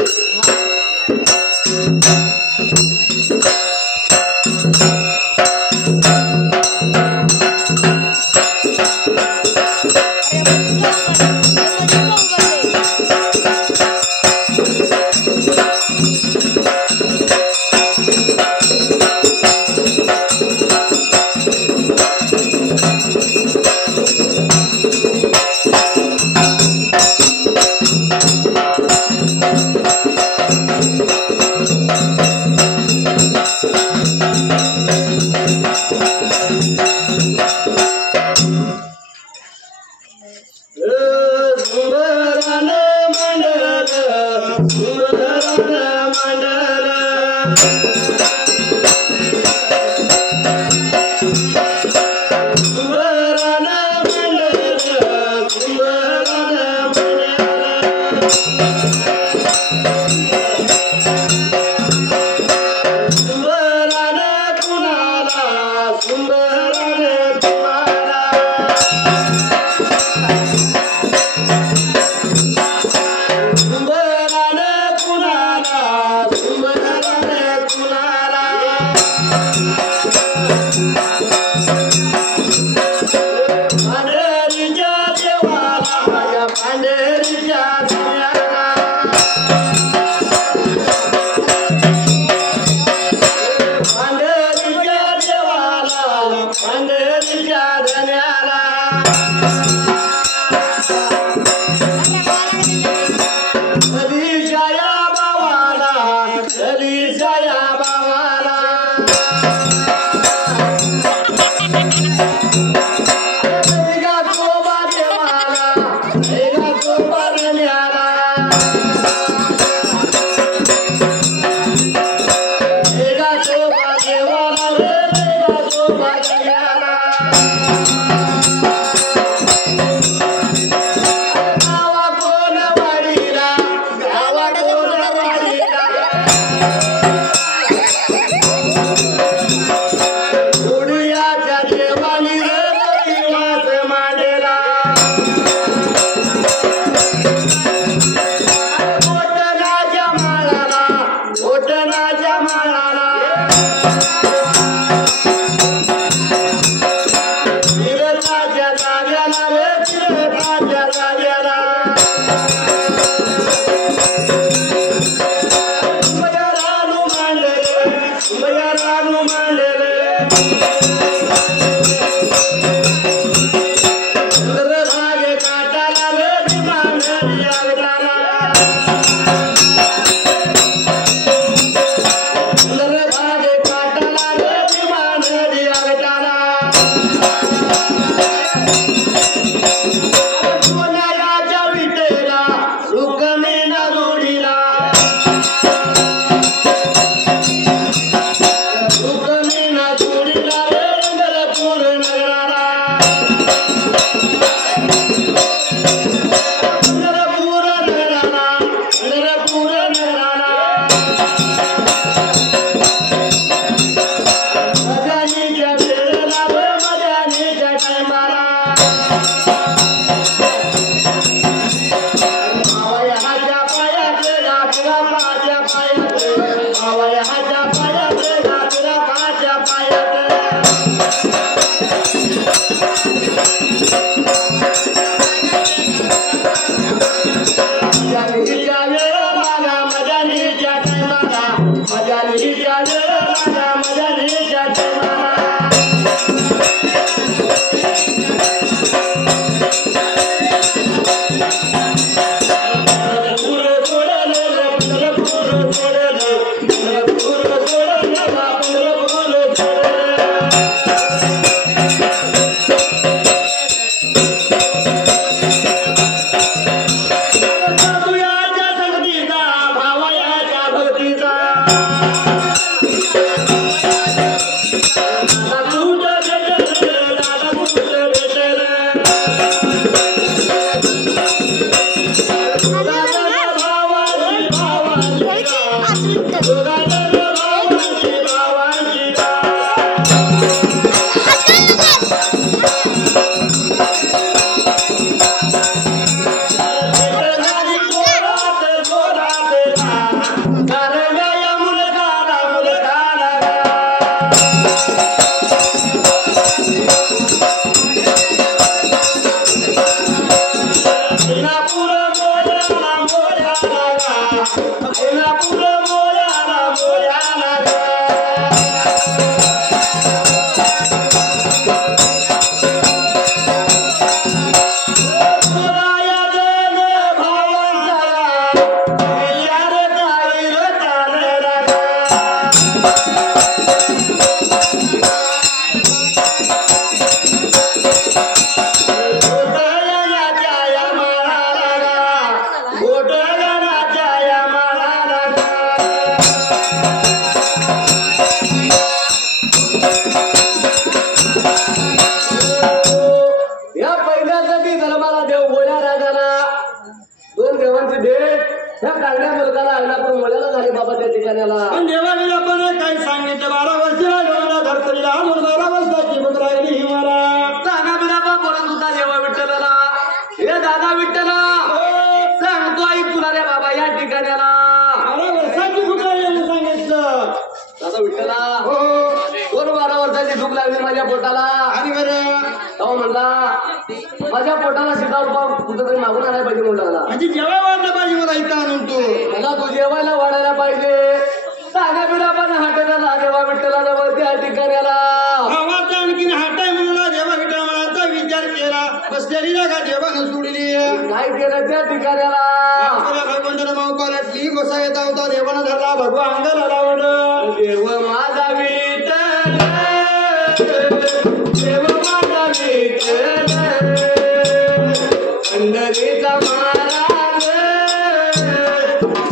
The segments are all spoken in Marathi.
Thank you. विठ्ठलाला अंगणापूर मुलाला झाले बाबा त्या ठिकाणाला. पण देवा विलापाने काय सांगितलं 12 वर्षाला लोणा धरतरीला म्हणून 12 वर्षाची बघ राहिली ही मला. दादा विलापा बोलत होता देवा विठ्ठलाला, हे दादा विठ्ठला सांगतो ऐक तुला रे बाबा या ठिकाणाला 12 वर्षाची भूक लागली सांगितलं. दादा विठ्ठला 12 वर्षाची भूक लागली माझ्या पोटाला. आणि बरं तो म्हणला माझ्या पोटाला सीताफळ कुठं तरी मागून आणायला पाहिजे म्हणला. म्हणजे जेव्हा वाढलं पाहिजे मला इथं आणून तू मला तू जेवायला वाढायला पाहिजे. दादा विलापाने हाताला देवा विठ्ठलाला त्या ठिकाणाला गावात आणखीन हाताय म्हणून देवा विठ्ठलाचा विचार केला. बसलेली जागा देवानं सोडली. काय केलं त्या ठिकाणाला भगवंतानं माऊ पालटली बसा येता होता देवानं धरला भगवा अंगाला लावलं. देव माझा विठ्ठल देव माझा विठ्ठल पंढरीचा महाराज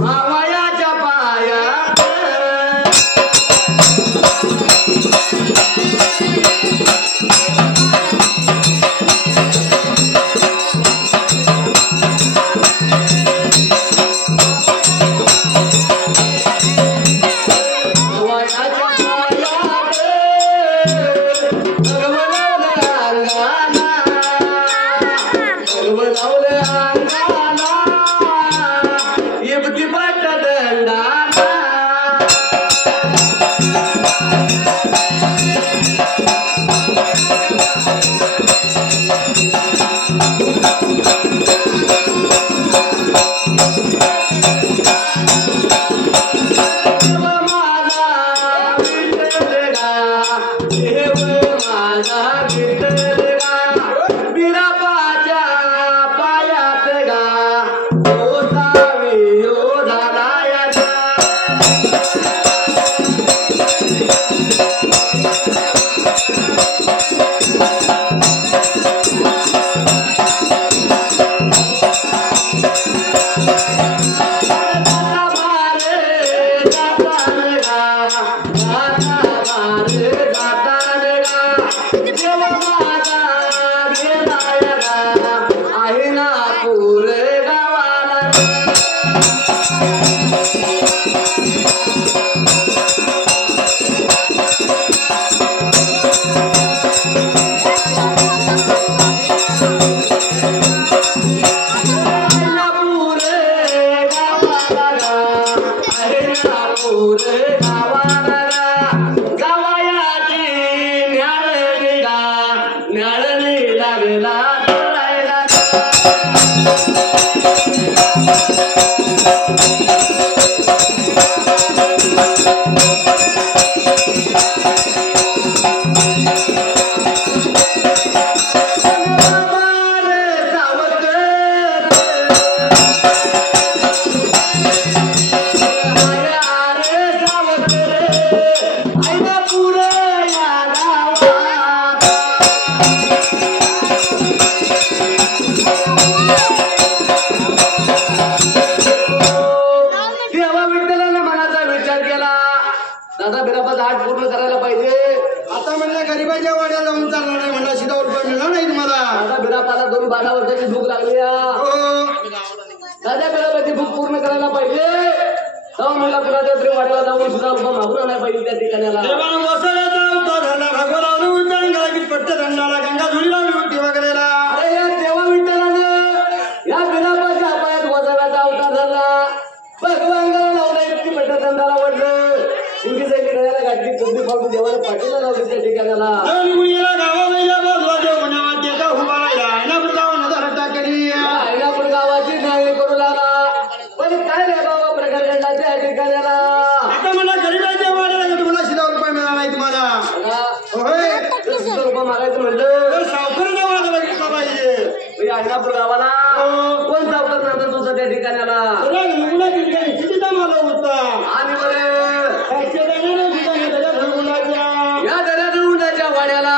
मावयाच्या पायात गावाला कोण सावकार नांदत होता त्या ठिकाणाला आणि या दऱ्याच्या वाड्याला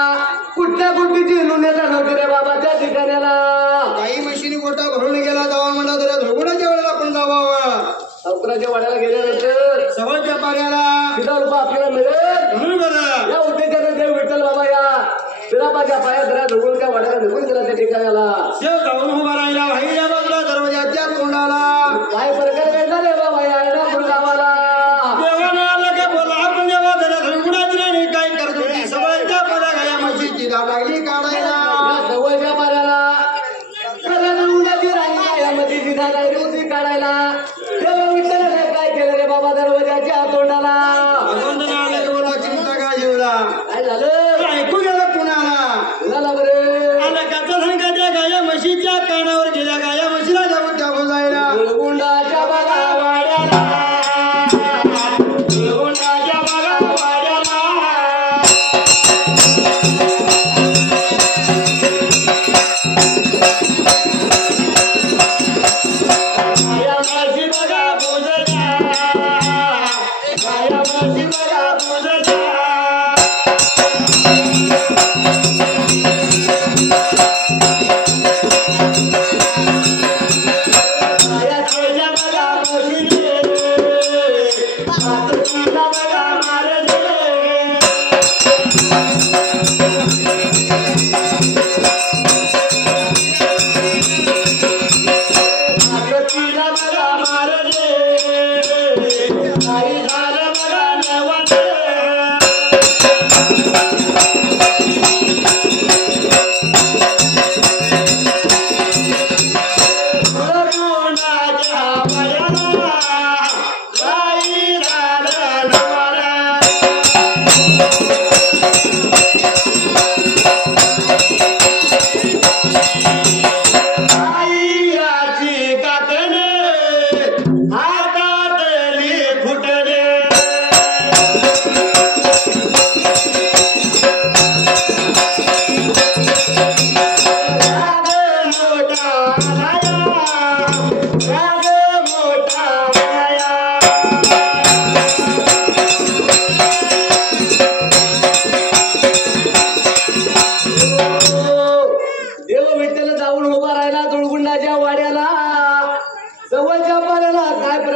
कुठल्या कुठलीची नोंदण्याचा नव्हते रे बाबा त्या ठिकाणाला. काही मशीनी गोटा भरून गेला जावा म्हणला तर धुगुणाच्या वेळेला आपण जावा. सावकाराच्या वाड्याला गेल्यानंतर सवलच्या पाण्याला ₹10 आपल्याला मिळेल म्हणून बरं या उद्देशाने देव विठ्ठल बाबा या बिराबाच्या पाया दऱ्या धुगून त्या वाड्याला धुगून गेला त्या ठिकाणाला. देव जाऊन उभा राहिला भाईच्या बाजूला दरवाजाच्या तोंडाला काय प्रकार घडला रे बाबा या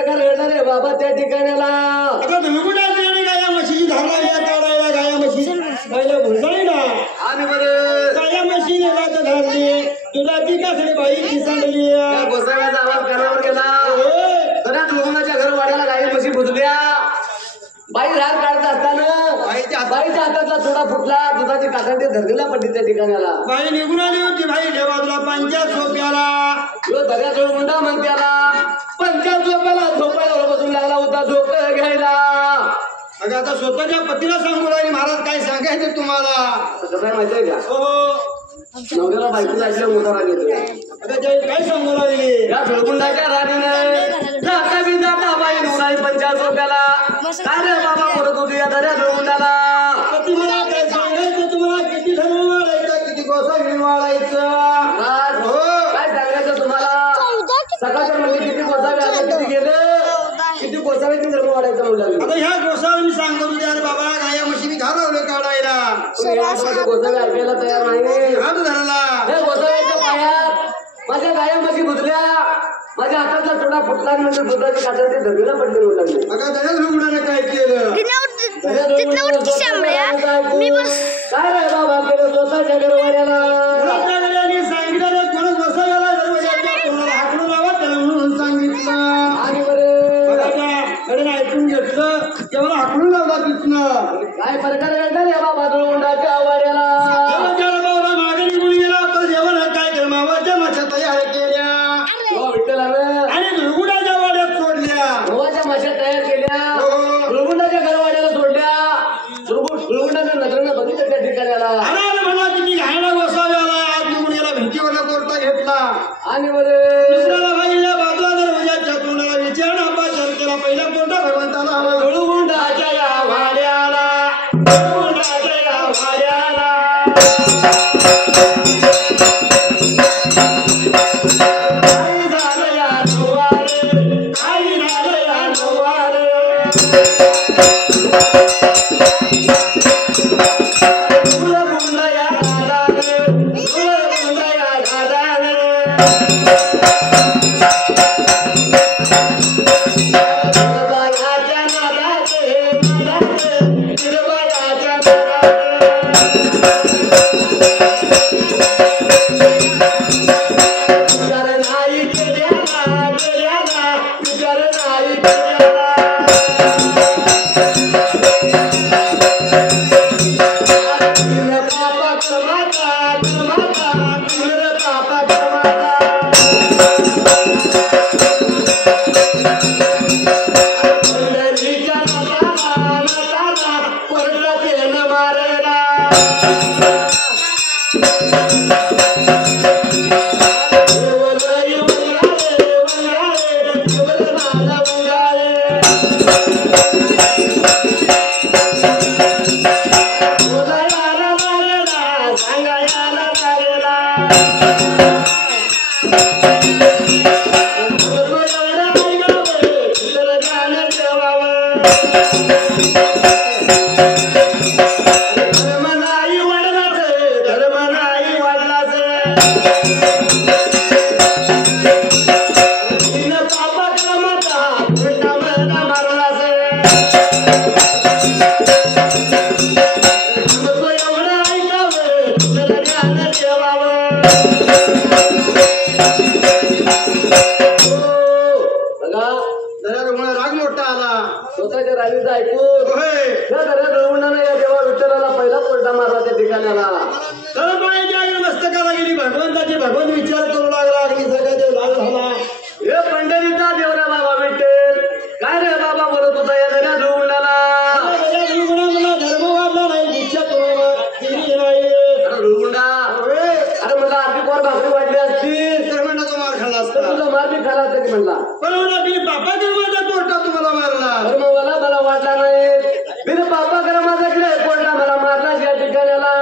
प्रकार घडला रे बाबा त्या ठिकाणाला. आता तुम्ही कुठे आले आणि गाया म्हशीची धार लागल्या काढायला गाया म्हशी गायला भुरसाळीला आणि बरं गाया म्हशी नेला तर धारली दुधाची कासडी बाई किसाडली त्या गोसाव्याचा आवाज कानावर गेला. तर लोकांच्या घर वाड्याला गाई म्हशी बुजल्या. बाई धार काढत असताना बाईच्या हातातला थोडा फुटला. दुधाची कासडी धरलेला पडली त्या ठिकाणाला. बाई निघून आली होती भाई देवाला पंचायत सोप्याला तो दर्या जोडमुंडा म्हणत्याला पंचायत झोपायला बसून लागला होता झोप घ्यायला. अगं आता स्वतःच्या पतीला सांगू राहिली महाराज काय सांगायचं तुम्हाला. कसं आहे माहितीये का हो नवऱ्याला बायकोचा ऐकलं मोठा राग येतो. आता ते काय सांगू राहिली या झोडमुंडाच्या राणीने जाता बिंदाता बाई निवडाई पंचायत झोप्याला. काय रे बाबा बोलत होती या दर्या जोडमुंडाला. पती मला काय सांगायचं तुम्हाला किती धर्म वाढायचं किती गोसावी वाढायचं. महाराज, काय सांगायचं तुम्हाला. सकाळच्या म्हणजे किती गोसावे आले किती गेले किती गोसाव्याची धर्म वाढायचं म्हणलं. आता ह्या गोसावी मी सांगतो तुझ्या बाबा गाया म्हशीनी घालवले काढायला गोसावे ऐकायला तयार नाही. हात धरला हे गोसाव्याच्या पायात माझ्या गाया म्हशी बुजल्या. माझ्या हातातला थोडा फुटला आणि म्हणजे दुधाची कासडी धरलेला पडले म्हणलं. अगं त्याच्याच रुग्णाने काय केलं काय रे बाबा केलं स्वतःच्या घरवाड्याला. सांगितलं कोणा गोसाव्याला कोणाला हाकडून लावा त्याला म्हणून सांगितलं आणि बरं कडे ऐकून घेतलं तेव्हा हाकडून लावला तिथनं. काय प्रकार घडला रे बाबा धुळमुंडाच्या वाड्याला. मागे निघून गेला तर जेवण काय धर्मावरच्या माश्या तयार केल्या विठ्ठलानं आणि धुळगुडाच्या वाड्यात सोडल्या. गव्हाच्या माश्या तयार केल्या. धुळमुंडाच्या घरवाड्याला सोडल्या. धुळमुंडाच्या नजरेनं बघितलं त्या ठिकाणाला. म्हणा किती घायला गोसाव्याला आज निघून गेला भिंतीवर कोर्टा घेतला आणि बरं दुसऱ्याला भाईला बाजूला दरवाजाच्या तोंडाला विचारणा पाचार केला. पहिला कोर्टा भगवंताला धुळमुंडाच्या या वाड्याला धुळमुंडाच्या या वाड्याला आई झालं या नवारे आई झालं या नवारे धुळमुंडा या दादाने धुळमुंडा या दादाने स्वतःच्या राणीचं ऐकून त्या घरात रवणानं या देवा विठ्ठलाला पहिला कोर्टा मारला त्या ठिकाणाला. तर मायाच्या आई मस्तकाला गेली भगवंताची भगवंत विचार करू लागला अग्नी सगळ्याचा लाल झाला. हे पंढरीचा देवरा बाबा विठ्ठल काय रे बाबा बोलत होता या घरात रवणाला. मला धर्म वाढला नाही दीक्षा केली नाही. अरे म्हणला आरती पोर भाकरी वाटली असती तर म्हणला तो मार खाल्ला असता. तुझा मार बी खाला असता की म्हणला. पण म्हणला तिने बापा धर्माचा कोर्टा तुम्हाला मारला. धर्म मला वाटला नाही. बिन बापा करा माझा कडे कोर्टा मला मारला या ठिकाणाला.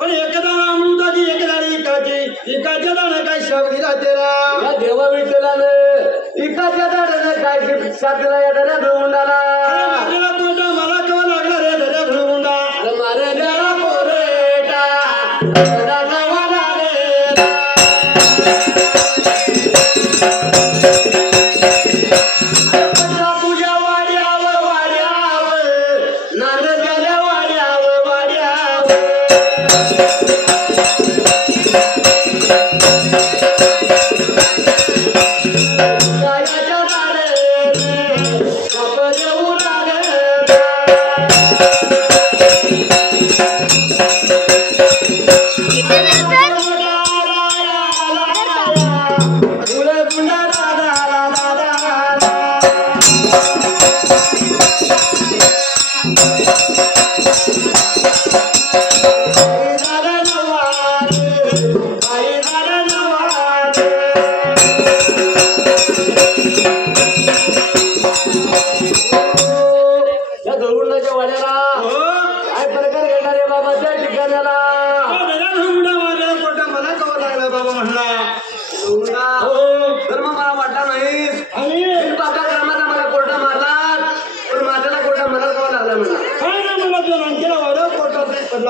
पण एकदा अमृताची एक दाणी एकाच्या दाणे काय शाप दिला त्याला. या देवा विठ्ठलानं एकाच्या दाड्यानं काय शिक्षा दिला या धऱ्या धुळमुंडाला. तोंडा मला केव्हा लागला रे धऱ्या धुळमुंडा. मारे देवा पोरेटा दादावाला रे.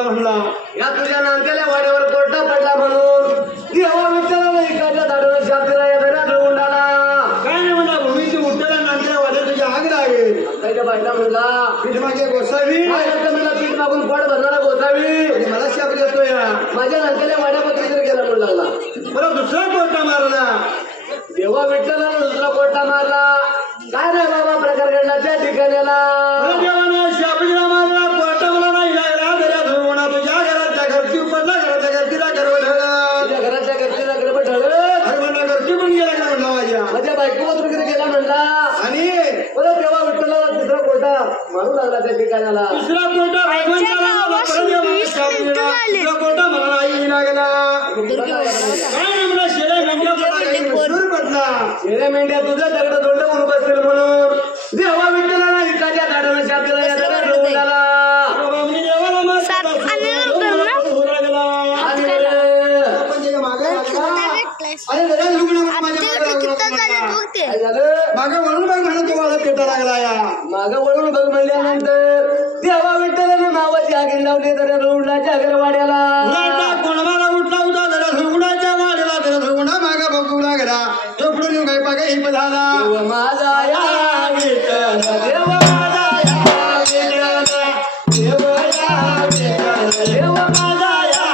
देवाला म्हणला या तुझ्या नांद्याला वाड्यावर कोर्टा पडला म्हणून देवा विठ्ठलाला एखाद्या दाडून शाप दिला या दऱ्यात उंडाला काय नाही म्हणला भूमीची उठलेला नांद्या वाड्या तुझ्या आग लागेल त्याच्या बायला म्हणला पीठ मागे गोसावी काय करतं म्हणला पीठ मागून पोट भरणारा गोसावी आणि मला शाप देतोय माझ्या नांद्याला वाड्यापत्री तरी गेला म्हणून लागला बरं दुसरा कोर्टा मारला देवा विठ्ठलाला दुसरा कोर्टा मारला काय नाही बाबा प्रकार घडला त्या ठिकाणाला बरं देवानं शाप दिला मारला कोर्टा मला नाही लागला दर्यात होणार तुझ्या घराच्या घरची पडला घराच्या घरतीला गर्व ढळत तुझ्या घराच्या घरतीला गडबड ढळत अरे म्हणला घरची पण गेला का म्हणला माझ्या माझ्या बायकोवर वगैरे गेला म्हणला आणि परत देवा विठ्ठलाला दुसरा कोर्टा मारू लागला त्या ठिकाणाला दुसरा कोर्टा भगवंताला मला परत देवानं शाप दिला दुसरा कोर्टा मला नाही लागला काय नाही म्हणला शेळ्या मेंढ्या पडला शेऱ्या मेंढ्या तुझं दगड दोंड म्हणून बसतील म्हणून देवा विठ्ठलाला एखाद्या झाडानं शाप दिला या दगडात रोवून आला. काय झालं मागे वळून बघ म्हणून तुम्हाला पेटा लागला या मागं वळून बघ म्हणल्यानंतर देवा विठ्ठलानं नावाची आगीन लावली तर रोडलाच्या अगरवाड्याला कोणाला उठला होता जरा धुगुणाच्या वाढला जरा धुगुणा मागा बघू लागला तो पुढे येऊन काही पागा हिप झाला देव माझा या विठ्ठल देव माझा या विठ्ठल देव या विठ्ठल देव माझा या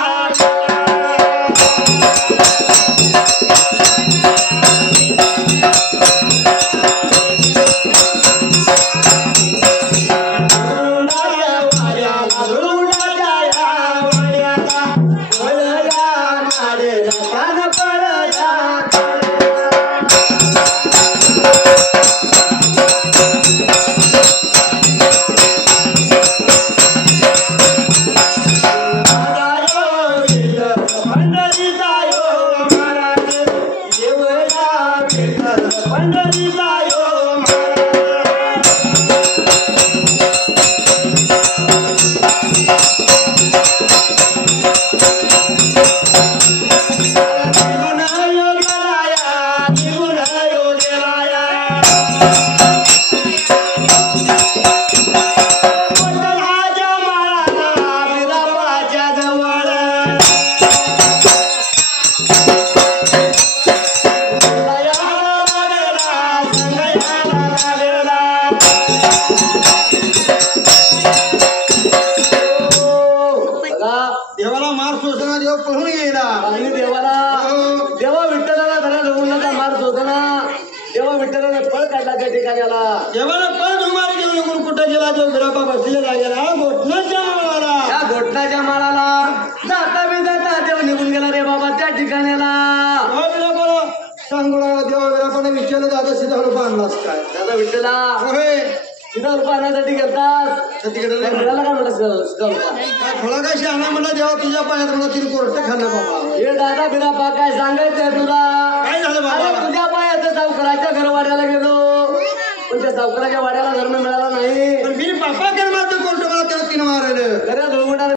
देवाला मार सोसना देव पळून गेला आणि देवा विठ्ठलाला धरा ढोलण्याचा मार होताना देवा विठ्ठलाने फळ काढला त्या ठिकाणाला देवाला पण तुम्हाला घेऊन निघून कुठं गेला जो बिरापा बसलेला गेला घोटण्याच्या माळाला त्या घोटणाच्या माळाला जाता बी जाता देव निघून गेला रे बाबा त्या ठिकाणाला बिरापाला सांगोळा देवा बिरापाने विचारलं दादा सीधा रूप आणलास काय दादा विठ्ठला होय सीधा रूप आणण्यासाठी गेलतात तर तिकडे मिळाला काय म्हणलं सीधा रूपा थोडा काय शहाणा म्हणला देवा तुझ्या पायात मला तिने कोर्ट खाल्लं बाबा हे दादा बिरापा काय सांगायचंय तुला काय झालं बाबा अरे तुझ्या पायात सावकाराच्या घर वाड्याला गेलो पण त्या सावकाराच्या वाड्याला धर्म मिळाला नाही पण मी बापा केला कोर्ट मला त्याला तीन मारलं घरात